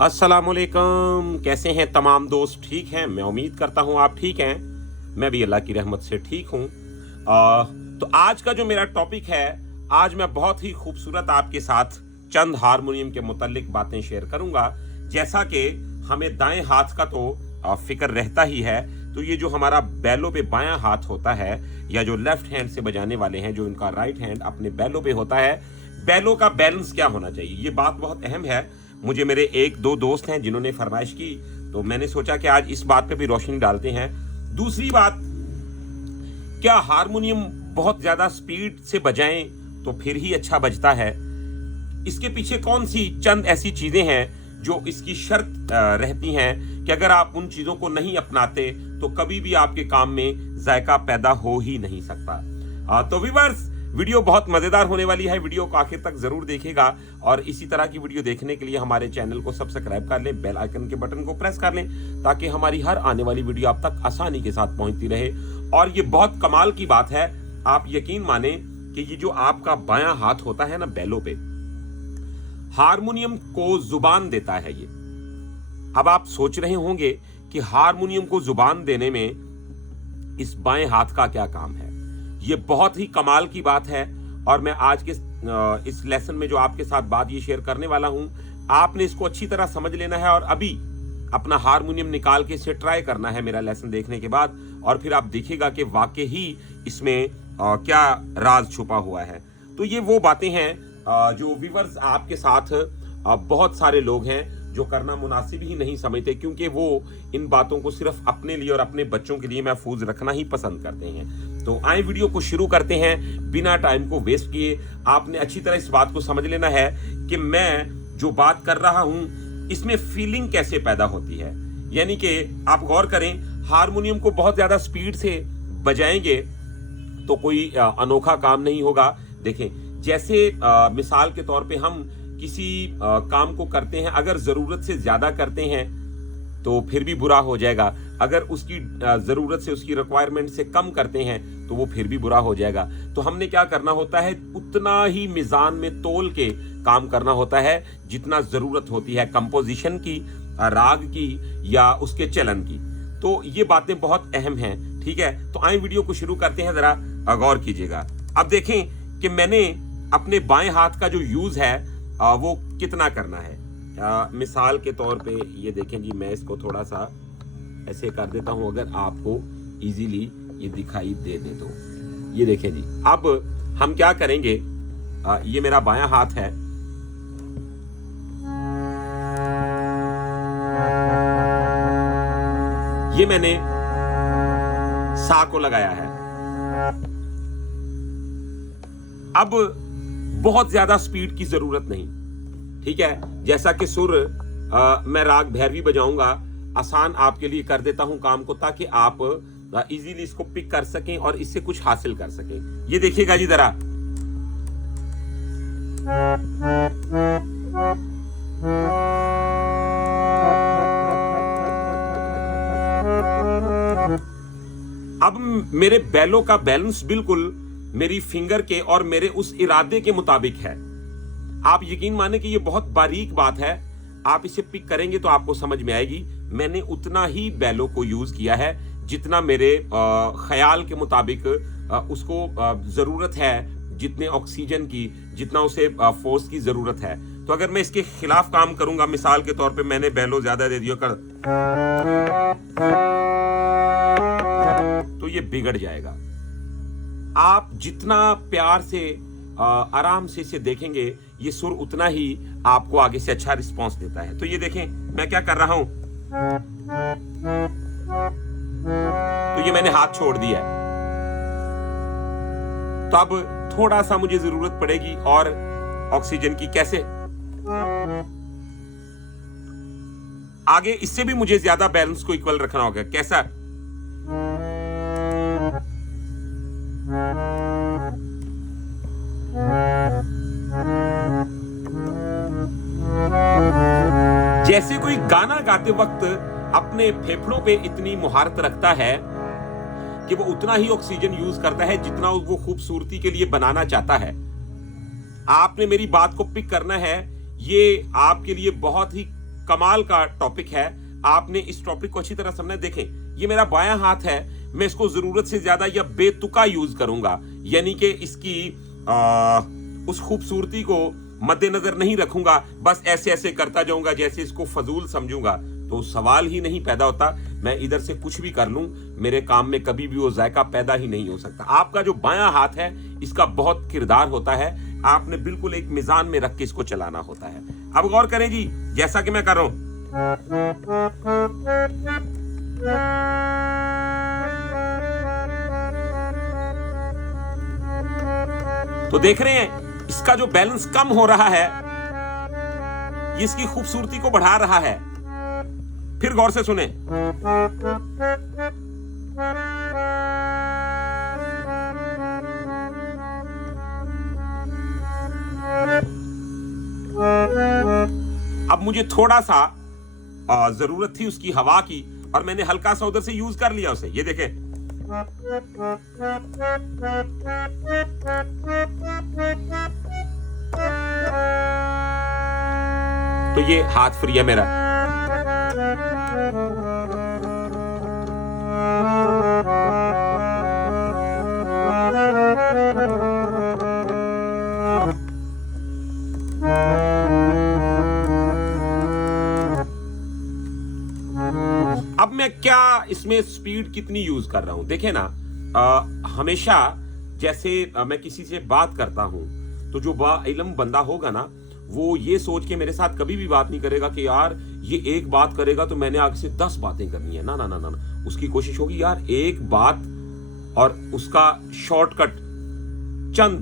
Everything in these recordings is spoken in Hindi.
अस्सलामुअलैकुम, कैसे हैं तमाम दोस्त? ठीक हैं? मैं उम्मीद करता हूं आप ठीक हैं। मैं भी अल्लाह की रहमत से ठीक हूं। तो आज का जो मेरा टॉपिक है, आज मैं बहुत ही खूबसूरत आपके साथ चंद हारमोनियम के मुतालिक बातें शेयर करूंगा। जैसा कि हमें दाएं हाथ का तो फिक्र रहता ही है, तो ये जो हमारा बैलों पे बायां हाथ होता है या जो लेफ्ट हैंड से बजाने वाले हैं, जो इनका राइट हैंड अपने बैलों पे होता है, बैलों का बैलेंस क्या होना चाहिए, ये बात बहुत अहम है। मुझे मेरे एक दो दोस्त हैं जिन्होंने फरमाइश की, तो मैंने सोचा कि आज इस बात पे भी रोशनी डालते हैं। दूसरी बात, क्या हारमोनियम बहुत ज्यादा स्पीड से बजाएं तो फिर ही अच्छा बजता है? इसके पीछे कौन सी चंद ऐसी चीजें हैं जो इसकी शर्त रहती हैं कि अगर आप उन चीजों को नहीं अपनाते तो कभी भी आपके काम में जायका पैदा हो ही नहीं सकता। तो व्यूअर्स, वीडियो बहुत मजेदार होने वाली है, वीडियो को आखिर तक जरूर देखिएगा और इसी तरह की वीडियो देखने के लिए हमारे चैनल को सब्सक्राइब कर लें, बेल आइकन के बटन को प्रेस कर लें ताकि हमारी हर आने वाली वीडियो आप तक आसानी के साथ पहुंचती रहे। और ये बहुत कमाल की बात है, आप यकीन माने कि ये जो आपका बायां हाथ होता है ना बैलों पे, हारमोनियम को जुबान देता है ये। अब आप सोच रहे होंगे कि हारमोनियम को जुबान देने में इस बाएं हाथ का क्या काम है। ये बहुत ही कमाल की बात है और मैं आज के इस लेसन में जो आपके साथ बात ये शेयर करने वाला हूं, आपने इसको अच्छी तरह समझ लेना है और अभी अपना हारमोनियम निकाल के इसे ट्राई करना है मेरा लेसन देखने के बाद, और फिर आप देखिएगा कि वाकई ही इसमें क्या राज छुपा हुआ है। तो ये वो बातें हैं जो व्यूअर्स आपके साथ बहुत सारे लोग हैं जो करना मुनासिब ही नहीं समझते, क्योंकि वो इन बातों को सिर्फ अपने लिए और अपने बच्चों के लिए महफूज रखना ही पसंद करते हैं। तो आए वीडियो को शुरू करते हैं बिना टाइम को वेस्ट किए। आपने अच्छी तरह इस बात को समझ लेना है कि मैं जो बात कर रहा हूं इसमें फीलिंग कैसे पैदा होती है। यानी कि आप गौर करें, हारमोनियम को बहुत ज्यादा स्पीड से बजाएंगे तो कोई अनोखा काम नहीं होगा। देखें, जैसे मिसाल के तौर पे हम किसी काम को करते हैं, अगर जरूरत से ज्यादा करते हैं तो फिर भी बुरा हो जाएगा, अगर उसकी जरूरत से, उसकी रिक्वायरमेंट से कम करते हैं तो वो फिर भी बुरा हो जाएगा। तो हमने क्या करना होता है, उतना ही मिजान में तोल के काम करना होता है जितना जरूरत होती है कंपोजिशन की, राग की या उसके चलन की। तो ये बातें बहुत अहम हैं, ठीक है। तो आए वीडियो को शुरू करते हैं, जरा गौर कीजिएगा। अब देखें कि मैंने अपने बाएं हाथ का जो यूज है वो कितना करना है। मिसाल के तौर पे ये देखें जी, मैं इसको थोड़ा सा ऐसे कर देता हूं, अगर आपको इजीली ये दिखाई दे तो। ये देखें जी, अब हम क्या करेंगे, ये मेरा बायां हाथ है, ये मैंने सा को लगाया है। अब बहुत ज्यादा स्पीड की जरूरत नहीं, ठीक है। जैसा कि सुर मैं राग भैरवी बजाऊंगा, आसान आपके लिए कर देता हूं काम को ताकि आप इजीली इसको पिक कर सकें और इससे कुछ हासिल कर सकें। ये देखिएगा जी जरा, अब मेरे बैलों का बैलेंस बिल्कुल मेरी फिंगर के और मेरे उस इरादे के मुताबिक है। आप यकीन माने कि ये बहुत बारीक बात है, आप इसे पिक करेंगे तो आपको समझ में आएगी। मैंने उतना ही बैलों को यूज किया है जितना मेरे ख्याल के मुताबिक उसको जरूरत है, जितने ऑक्सीजन की, जितना उसे फोर्स की जरूरत है। तो अगर मैं इसके खिलाफ काम करूंगा, मिसाल के तौर पे मैंने बैलो ज्यादा दे दिया कर, तो ये बिगड़ जाएगा। आप जितना प्यार से आराम से इसे देखेंगे, ये सुर उतना ही आपको आगे से अच्छा रिस्पांस देता है। तो ये देखें मैं क्या कर रहा हूं, तो ये मैंने हाथ छोड़ दिया है। तो अब थोड़ा सा मुझे जरूरत पड़ेगी और ऑक्सीजन की। कैसे? आगे इससे भी मुझे ज्यादा बैलेंस को इक्वल रखना होगा। कैसा? जैसे कोई गाना गाते वक्त अपने फेफड़ों पे इतनी मुहारत रखता है कि वो उतना ही ऑक्सीजन यूज करता है जितना वो खूबसूरती के लिए बनाना चाहता है। आपने मेरी बात को पिक करना है। ये आपके लिए बहुत ही कमाल का टॉपिक है। आपने इस टॉपिक को अच्छी तरह समझना। देखें, ये मेरा बायां हाथ है, मैं इसको जरूरत से ज्यादा या बेतुका यूज करूंगा, यानी कि इसकी उस खूबसूरती को मद्देनजर नहीं रखूंगा, बस ऐसे ऐसे करता जाऊंगा जैसे इसको फजूल समझूंगा, तो सवाल ही नहीं पैदा होता। मैं इधर से कुछ भी कर लूं, मेरे काम में कभी भी वो जायका पैदा ही नहीं हो सकता। आपका जो बायां हाथ है, इसका बहुत किरदार होता है। आपने बिल्कुल एक मिजान में रख के इसको चलाना होता है। अब गौर करें जी, जैसा कि मैं कर रहा हूं, तो देख रहे हैं इसका जो बैलेंस कम हो रहा है, ये इसकी खूबसूरती को बढ़ा रहा है। फिर गौर से सुने, अब मुझे थोड़ा सा जरूरत थी उसकी हवा की, और मैंने हल्का सा उधर से यूज कर लिया उसे। ये देखें, तो ये हाथ फ्री है मेरा। अब मैं क्या इसमें स्पीड कितनी यूज कर रहा हूं? देखें ना, हमेशा जैसे मैं किसी से बात करता हूं, तो जो बाइल्म बंदा होगा ना, वो ये सोच के मेरे साथ कभी भी बात नहीं करेगा कि यार ये एक बात करेगा तो मैंने आगे से 10 बातें करनी है। ना ना ना ना, ना। उसकी कोशिश होगी यार एक बात और उसका शॉर्टकट चंद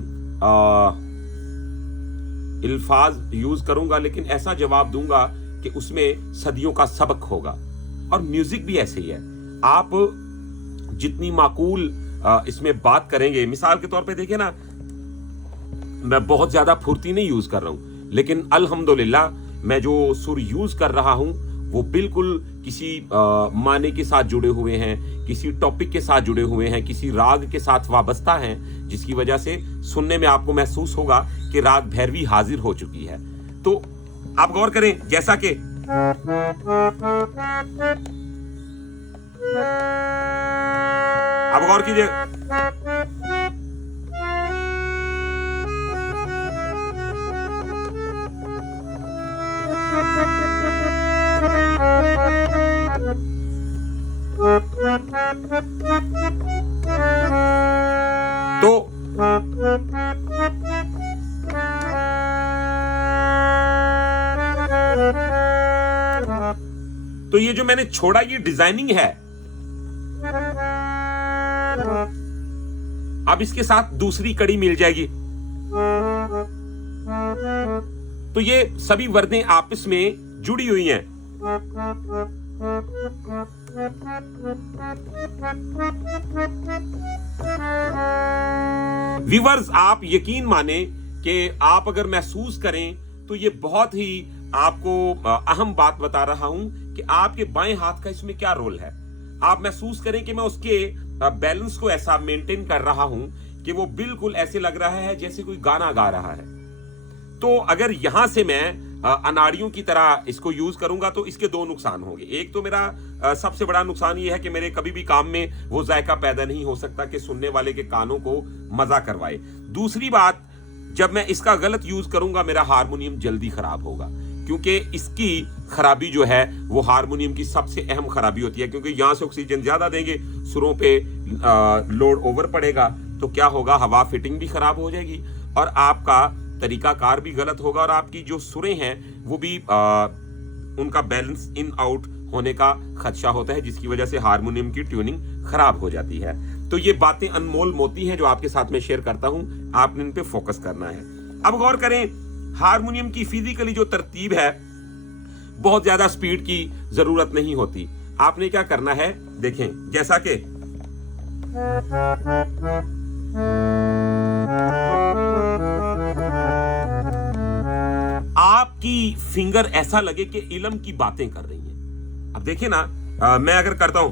अल्फाज यूज करूंगा, लेकिन ऐसा जवाब दूंगा कि उसमें सदियों का सबक होगा। और म्यूजिक भी ऐसे ही है। आप जितनी माकूल इसमें बात करेंगे, मिसाल के तौर पे देखिए ना, मैं बहुत ज्यादा फुर्ती नहीं यूज कर रहा हूं, लेकिन अल्हम्दुलिल्लाह मैं जो सुर यूज कर रहा हूं वो बिल्कुल किसी माने के साथ जुड़े हुए हैं, किसी टॉपिक के साथ जुड़े हुए हैं, किसी राग के साथ वाबस्ता हैं, जिसकी वजह से सुनने में आपको महसूस होगा कि राग भैरवी हाजिर हो चुकी है। तो आप गौर करें, जैसा कि अब गौर कीजिए, तो ये जो मैंने छोड़ा, ये डिजाइनिंग है। अब इसके साथ दूसरी कड़ी मिल जाएगी, तो ये सभी वर्दें आपस में जुड़ी हुई हैं। व्यूअर्स, आप यकीन माने कि आप अगर महसूस करें तो ये बहुत ही आपको अहम बात बता रहा हूं कि आपके बाएं हाथ का इसमें क्या रोल है। आप महसूस करें कि मैं उसके बैलेंस को ऐसा मेंटेन कर रहा हूं कि वो बिल्कुल ऐसे लग रहा है जैसे कोई गाना गा रहा है। तो अगर यहां से मैं अनाड़ियों की तरह इसको यूज करूंगा तो इसके दो नुकसान होंगे। एक तो मेरा सबसे बड़ा नुकसान ये है कि मेरे कभी भी काम में वो जायका पैदा नहीं हो सकता कि सुनने वाले के कानों को मजा करवाए। दूसरी बात, जब मैं इसका गलत यूज करूंगा मेरा हारमोनियम जल्दी खराब होगा, क्योंकि इसकी खराबी जो है वो हारमोनियम की सबसे अहम खराबी होती है, क्योंकि यहां से ऑक्सीजन ज्यादा देंगे, सुरों पे लोड ओवर पड़ेगा, तो क्या होगा, हवा फिटिंग भी खराब हो जाएगी और आपका तरीकाकार भी गलत होगा और आपकी जो सुरें हैं वो भी उनका बैलेंस इन आउट होने का खदशा होता है, जिसकी वजह से हारमोनियम की ट्यूनिंग खराब हो जाती है। तो ये बातें अनमोल मोती हैं जो आपके साथ में शेयर करता हूं, आपने इन पे फोकस करना है। अब गौर करें, हारमोनियम की फिजिकली जो तरतीब है, बहुत ज्यादा स्पीड की जरूरत नहीं होती। आपने क्या करना है, देखें, जैसा कि आपकी फिंगर ऐसा लगे कि इल्म की बातें कर रही हैं। अब देखिए ना, मैं अगर करता हूं,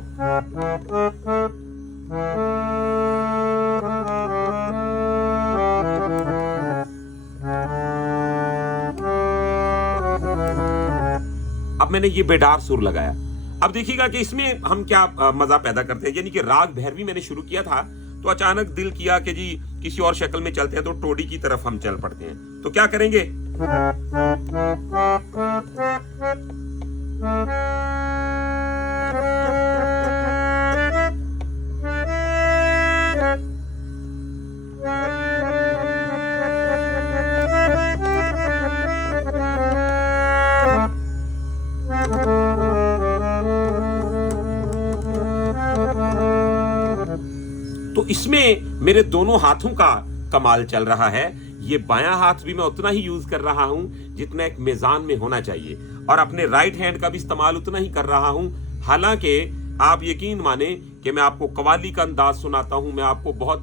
अब मैंने ये बेडार सुर लगाया। अब देखिएगा कि इसमें हम क्या मजा पैदा करते हैं, यानी कि राग भैरवी मैंने शुरू किया था, तो अचानक दिल किया कि जी किसी और शक्ल में चलते हैं, तो टोडी की तरफ हम चल पड़ते हैं। तो क्या करेंगे, तो इसमें मेरे दोनों हाथों का कमाल चल रहा है। ये बायां हाथ भी मैं उतना ही यूज कर रहा हूं जितना एक मेजान में होना चाहिए, और अपने राइट हैंड का भी इस्तेमाल उतना ही कर रहा हूं। हालांकि आप यकीन माने कि मैं आपको कवाली का अंदाज सुनाता हूं, मैं आपको बहुत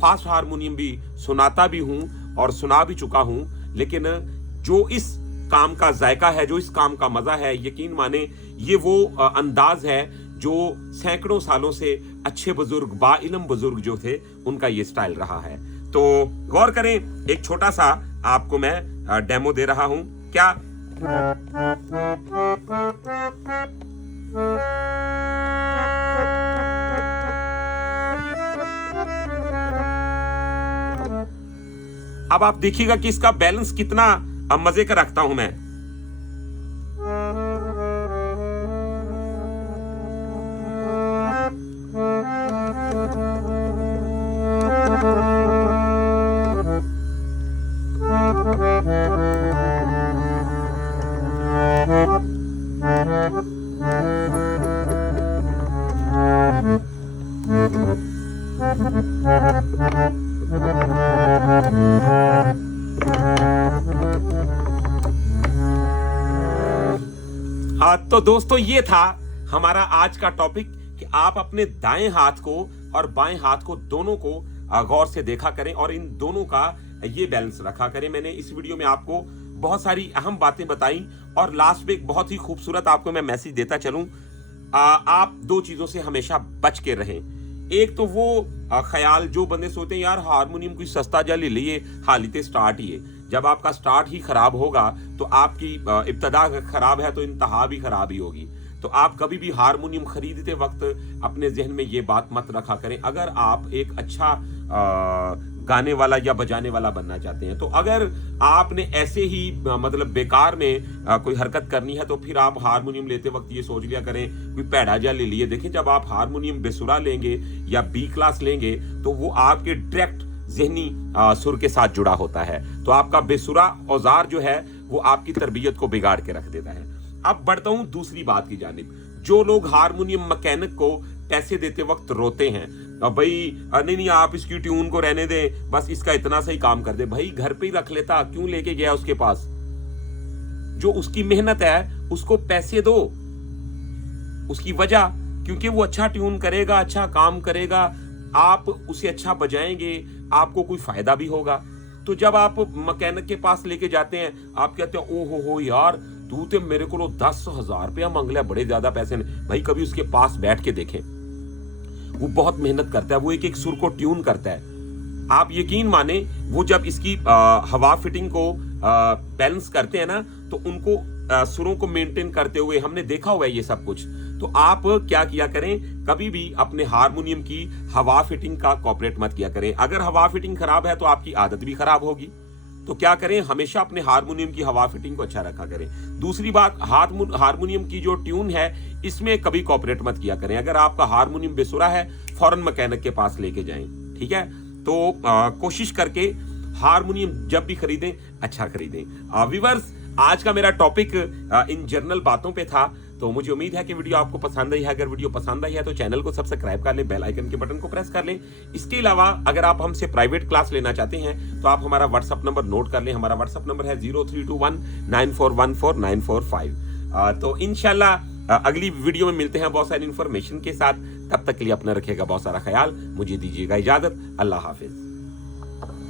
फास्ट हारमोनियम भी सुनाता भी हूं और सुना भी चुका हूं, लेकिन जो इस काम का जायका है, जो इस काम का मजा है, यकीन माने ये वो अंदाज है जो सैकड़ों सालों से अच्छे बुजुर्ग, बाइल्म बुजुर्ग जो थे, उनका ये स्टाइल रहा है। तो गौर करें, एक छोटा सा आपको मैं डेमो दे रहा हूं। क्या अब आप देखिएगा कि इसका बैलेंस कितना मजे का रखता हूं मैं। तो दोस्तों, ये था हमारा आज का टॉपिक कि आप अपने दाएं हाथ को और बाएं हाथ को दोनों को गौर से देखा करें और इन दोनों का ये बैलेंस रखा करें। मैंने इस वीडियो में आपको बहुत सारी अहम बातें बताई और लास्ट में एक बहुत ही खूबसूरत आपको मैं मैसेज देता चलूं। आप दो चीजों से हमेशा बच के रहें। एक तो वो ख्याल जो बंदे सोचते हैं, यार हारमोनियम कोई सस्ता जा ले लिए, हालिते स्टार्ट ही है। जब आपका स्टार्ट ही खराब होगा तो आपकी इब्तदा खराब है तो इंतहा भी खराब ही होगी। तो आप कभी भी हारमोनियम खरीदते वक्त अपने जहन में ये बात मत रखा करें, अगर आप एक अच्छा गाने वाला या बजाने वाला बनना चाहते हैं। तो अगर आपने ऐसे ही मतलब बेकार में कोई हरकत करनी है, तो फिर आप हारमोनियम लेते वक्त ये सोच लिया करें कोई पैड़ा जा ले लिए। देखिए, जब आप हारमोनियम बेसुरा लेंगे या बी क्लास लेंगे तो वो आपके डायरेक्ट ज़हनी सुर के साथ जुड़ा होता है। तो आपका बेसुरा औजार जो है वो आपकी तरबियत को बिगाड़ के रख देता है। अब बढ़ता हूं दूसरी बात की जानिब। जो लोग हारमोनियम मैकेनिक को पैसे देते वक्त रोते हैं, भाई नहीं आप इसकी ट्यून को रहने दें, बस इसका इतना सा ही काम कर दे। भाई घर पे ही रख लेता, क्यों लेके गया उसके पास? जो उसकी मेहनत है उसको पैसे दो, उसकी वजह, क्योंकि वो अच्छा ट्यून करेगा, अच्छा काम करेगा, आप उसे अच्छा बजाएंगे, आपको कोई फायदा भी होगा। तो जब आप मैकेनिक के पास लेके जाते हैं, आप कहते हैं ओ हो यार तू तो मेरे को 10,000 रुपया मांग लिया, बड़े ज्यादा पैसे नहीं। भाई कभी उसके पास बैठ के देखें, वो बहुत मेहनत करता है, वो एक एक सुर को ट्यून करता है। आप यकीन माने, वो जब इसकी हवा फिटिंग को बैलेंस करते हैं ना, तो उनको सुरों को मेंटेन करते हुए हमने देखा हुआ है ये सब कुछ। तो आप क्या किया करें, कभी भी अपने हारमोनियम की हवा फिटिंग का कॉपरेट मत किया करें। अगर हवा फिटिंग खराब है तो आपकी आदत भी खराब होगी। तो क्या करें, हमेशा अपने हारमोनियम की हवा फिटिंग को अच्छा रखा करें। दूसरी बात, हारमोनियम की जो ट्यून है इसमें कभी कॉपरेट मत किया करें। अगर आपका हारमोनियम बेसुरा है, फौरन मैकेनिक के पास लेके जाएं, ठीक है। तो कोशिश करके हारमोनियम जब भी खरीदें अच्छा खरीदें। व्यूअर्स, आज का मेरा टॉपिक इन जनरल बातों पे था। तो मुझे उम्मीद है कि वीडियो आपको पसंद आई है। अगर वीडियो पसंद आई है तो चैनल को सब्सक्राइब कर लें, बेल आइकन के बटन को प्रेस कर लें। इसके अलावा अगर आप हमसे प्राइवेट क्लास लेना चाहते हैं तो आप हमारा व्हाट्सअप नंबर नोट कर लें। हमारा व्हाट्सअप नंबर है 0321941495। तो इंशाल्लाह अगली वीडियो में मिलते हैं बहुत सारी इन्फॉर्मेशन के साथ। तब तक के लिए अपना रखिएगा बहुत सारा ख्याल। मुझे दीजिएगा इजाजत। अल्लाह हाफिज।